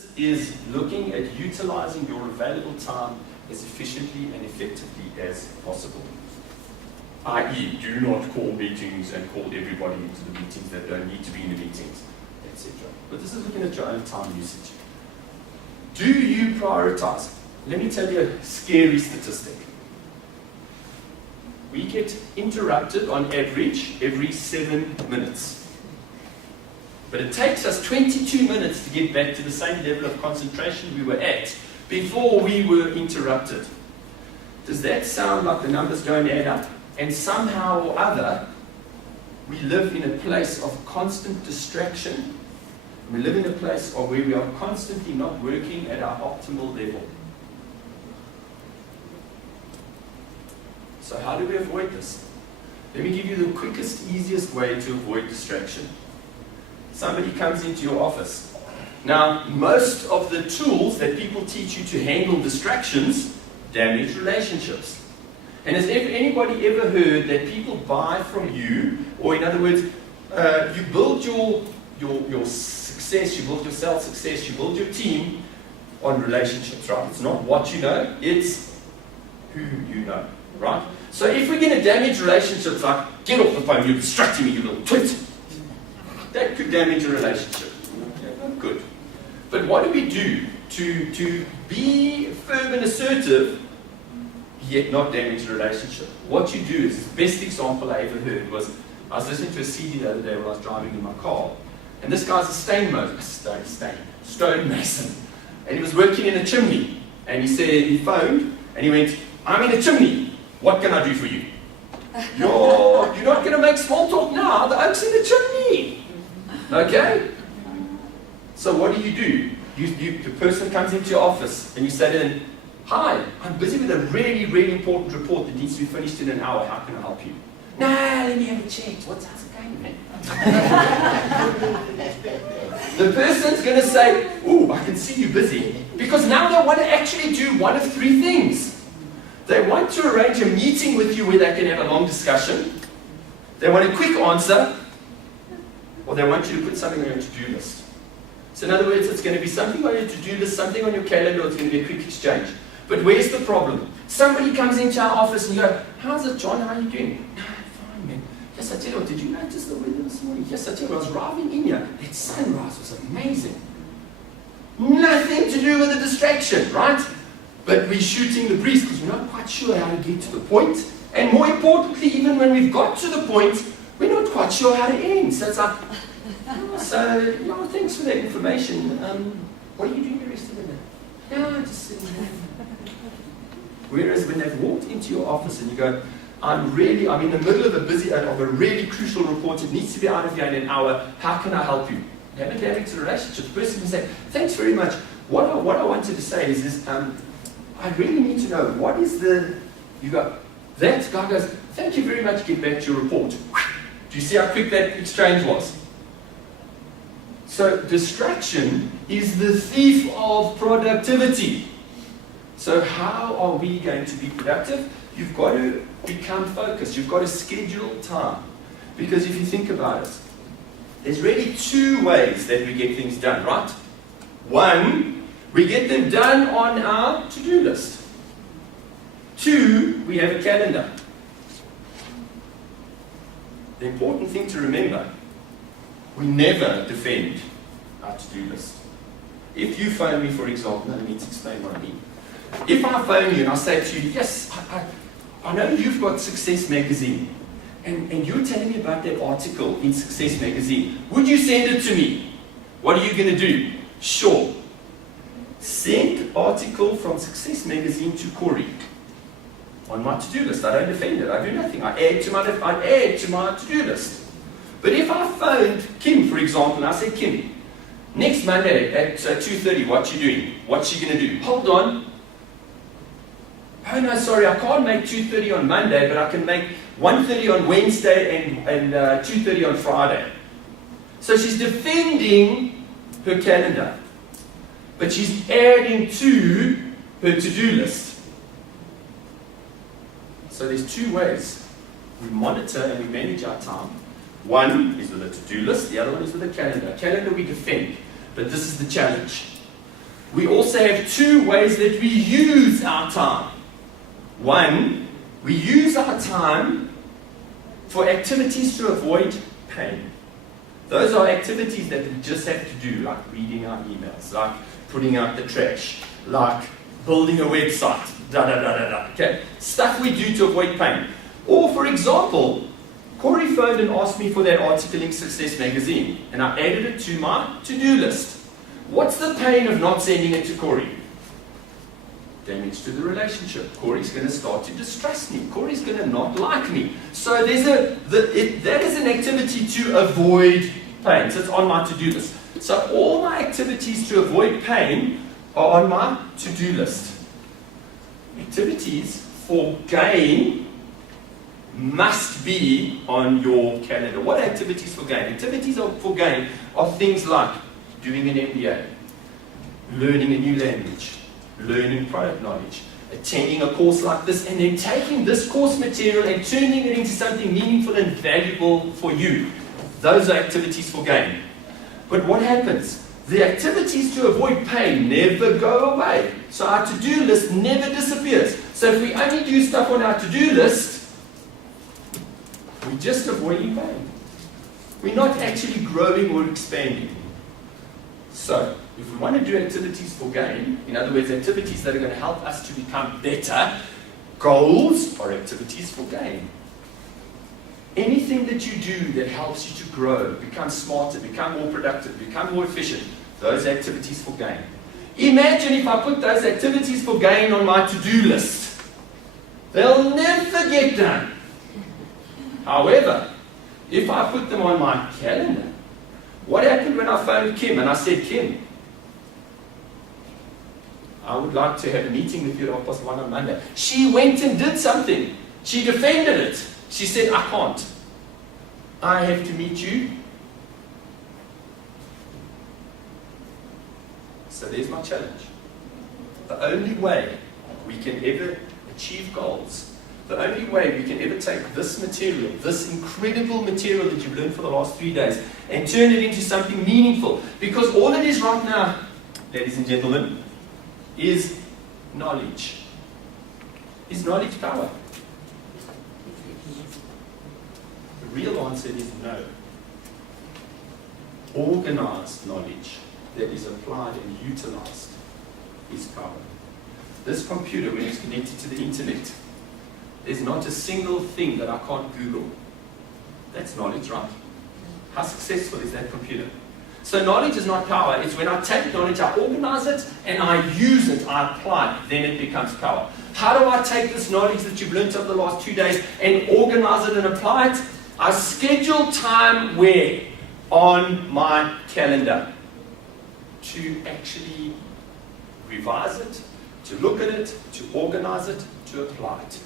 This is looking at utilizing your available time as efficiently and effectively as possible. I.e., do not call meetings and call everybody into the meetings that don't need to be in the meetings, etc. But this is looking at your own time usage. Do you prioritize? Let me tell you a scary statistic. We get interrupted on average every 7 minutes. But it takes us 22 minutes to get back to the same level of concentration we were at before we were interrupted. Does that sound like the numbers don't add up? And somehow or other, we live in a place of constant distraction. We live in a place where we are constantly not working at our optimal level. So how do we avoid this? Let me give you the quickest, easiest way to avoid distraction. Somebody comes into your office. Now, most of the tools that people teach you to handle distractions damage relationships. And has anybody ever heard that people buy from you, or in other words, you build your success, you build your self-success, you build your team on relationships, right? It's not what you know, it's who you know, right? So if we're going to damage relationships, like, get off the phone, you're distracting me, you little twit. That could damage a relationship. Yeah, not good. But what do we do to be firm and assertive, yet not damage the relationship? What you do is, the best example I ever heard was, I was listening to a CD the other day when I was driving in my car, and this guy's a stone mason, and he was working in a chimney, and he said, he phoned, and he went, I'm in a chimney, what can I do for you? You're not going to make small talk now, the oak's in the chimney. Okay? So what do? The person comes into your office and you say to them, hi, I'm busy with a really, really important report that needs to be finished in an hour. How can I help you? Nah, let me have a chat. How's it going, man? The person's going to say, ooh, I can see you busy. Because now they want to actually do one of three things. They want to arrange a meeting with you where they can have a long discussion. They want a quick answer. Or they want you to put something on your to-do list. So in other words, it's going to be something on your to-do list, something on your calendar, or it's going to be a quick exchange. But where's the problem? Somebody comes into our office and you go, how's it, John? How are you doing? No, fine, man. Yes, I tell you what, did you notice the weather this morning? Yes, I tell you what, I was driving in here. That sunrise was amazing. Nothing to do with the distraction, right? But we're shooting the breeze because we're not quite sure how to get to the point. And more importantly, even when we've got to the point, we're not quite sure how to end. So it's like, thanks for that information. What are you doing the rest of the day? No, just sitting here. Whereas when they've walked into your office and you go, I'm in the middle of a really crucial report, it needs to be out of here in an hour, how can I help you? You haven't damaged the relationship. The person can say, thanks very much. What I wanted to say is I really need to know, what is that guy goes, thank you very much, get back to your report. Do you see how quick that exchange was? So distraction is the thief of productivity. So how are we going to be productive? You've got to become focused. You've got to schedule time. Because if you think about it, there's really two ways that we get things done, right? One, we get them done on our to-do list. Two, we have a calendar. The important thing to remember, we never defend our to-do list. If you phone me, for example, let me explain what I mean. If I phone you and I say to you, yes, I know you've got Success Magazine, and you're telling me about that article in Success Magazine, would you send it to me? What are you going to do? Sure. Send article from Success Magazine to Corey. On my to-do list. I don't defend it. I do nothing. I add to my to-do list. But if I phoned Kim, for example, and I said, Kim, next Monday at 2:30, what you doing? What's she going to do? Hold on. Oh no, sorry, I can't make 2:30 on Monday, but I can make 1:30 on Wednesday and 2:30 on Friday. So she's defending her calendar. But she's adding to her to-do list. So there's two ways we monitor and we manage our time. One is with a to-do list, the other one is with a calendar. Calendar we defend, but this is the challenge. we also have two ways that we use our time. One, we use our time for activities to avoid pain. Those are activities that we just have to do, like reading our emails, like putting out the trash, like building a website, okay? Stuff we do to avoid pain. Or, for example, Corey phoned and asked me for that article in Success Magazine, and I added it to my to-do list. What's the pain of not sending it to Corey? Damage to the relationship. Corey's going to start to distrust me. Corey's going to not like me. So that is an activity to avoid pain. So it's on my to-do list. So all my activities to avoid pain are on my to-do list. Activities for gain must be on your calendar. What are activities for gain? Activities for gain are things like doing an MBA, learning a new language, learning product knowledge, attending a course like this, and then taking this course material and turning it into something meaningful and valuable for you. Those are activities for gain. But what happens? The activities to avoid pain never go away. So our to-do list never disappears. So if we only do stuff on our to-do list, we're just avoiding pain. We're not actually growing or expanding. So, if we want to do activities for gain, in other words, activities that are going to help us to become better, goals are activities for gain. Anything that you do that helps you to grow, become smarter, become more productive, become more efficient, those are activities for gain. Imagine if I put those activities for gain on my to-do list. They'll never get done. However, if I put them on my calendar, what happened when I phoned Kim and I said, Kim, I would like to have a meeting with you at 1:30 on Monday. She went and did something. She defended it. She said, I can't. I have to meet you. So there's my challenge. The only way we can ever achieve goals, the only way we can ever take this material, this incredible material that you've learned for the last 3 days, and turn it into something meaningful. Because all it is right now, ladies and gentlemen, is knowledge. Is knowledge power? The real answer is no. Organized knowledge that is applied and utilized is power. This computer, when it's connected to the internet, there's not a single thing that I can't Google. That's knowledge, right? How successful is that computer? So knowledge is not power. It's when I take knowledge, I organize it, and I use it, I apply it, then it becomes power. How do I take this knowledge that you've learned over the last 2 days and organize it and apply it? I schedule time where? On my calendar. To actually revise it, to look at it, to organize it, to apply it.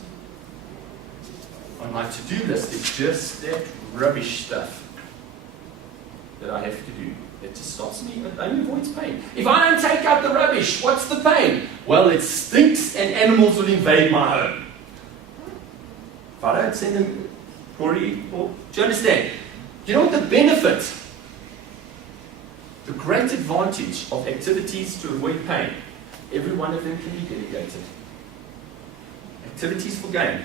On my to-do list is just that rubbish stuff that I have to do. It just stops me, it only avoids pain. If I don't take out the rubbish, what's the pain? Well, it stinks and animals will invade my home. If I don't send them, Corey, do you understand? You know what the benefit, the great advantage of activities to avoid pain? Every one of them can be delegated. Activities for gain.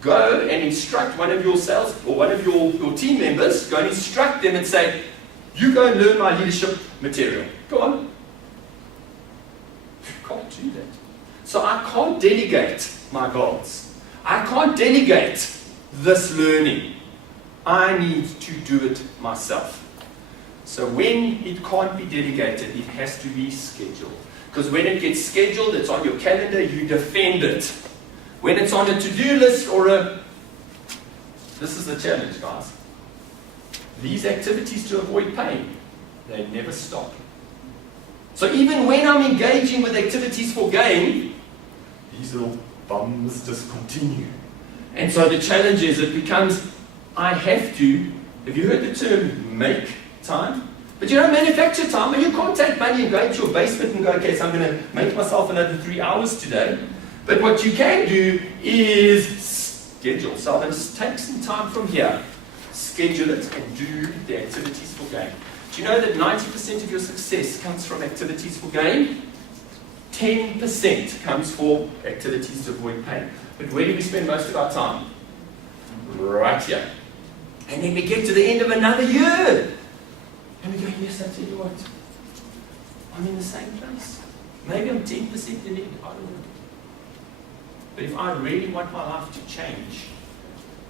Go and instruct one of your sales or one of your team members, go and instruct them and say, you go and learn my leadership material. Go on. You can't do that. So I can't delegate my goals. I can't delegate this learning. I need to do it myself. So when it can't be delegated, it has to be scheduled. Because when it gets scheduled, it's on your calendar, you defend it. When it's on a to-do list or this is the challenge, guys. These activities to avoid pain, they never stop. So even when I'm engaging with activities for gain, these little bums just continue. And so the challenge is, it becomes, I have to, have you heard the term make time? But you don't manufacture time, and you can't take money and go into your basement and go, okay, so I'm going to make myself another 3 hours today. But what you can do is schedule. So I'm going to take some time from here, schedule it, and do the activities for gain. Do you know that 90% of your success comes from activities for gain? 10% comes for activities to avoid pain. But where do we spend most of our time? Right here. And then we get to the end of another year. And we go, yes, I tell you what, I'm in the same place. Maybe I'm 10% in it, I don't know. But if I really want my life to change,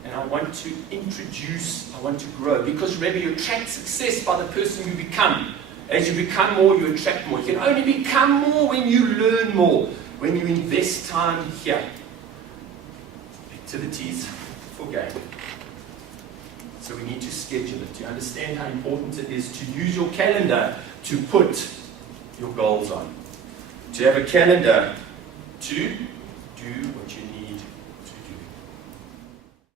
and I want to introduce, I want to grow, because remember, you attract success by the person you become. As you become more, you attract more. You can only become more when you learn more, when you invest time here. Activities for gain. So we need to schedule it. You understand how important it is to use your calendar to put your goals on. To have a calendar to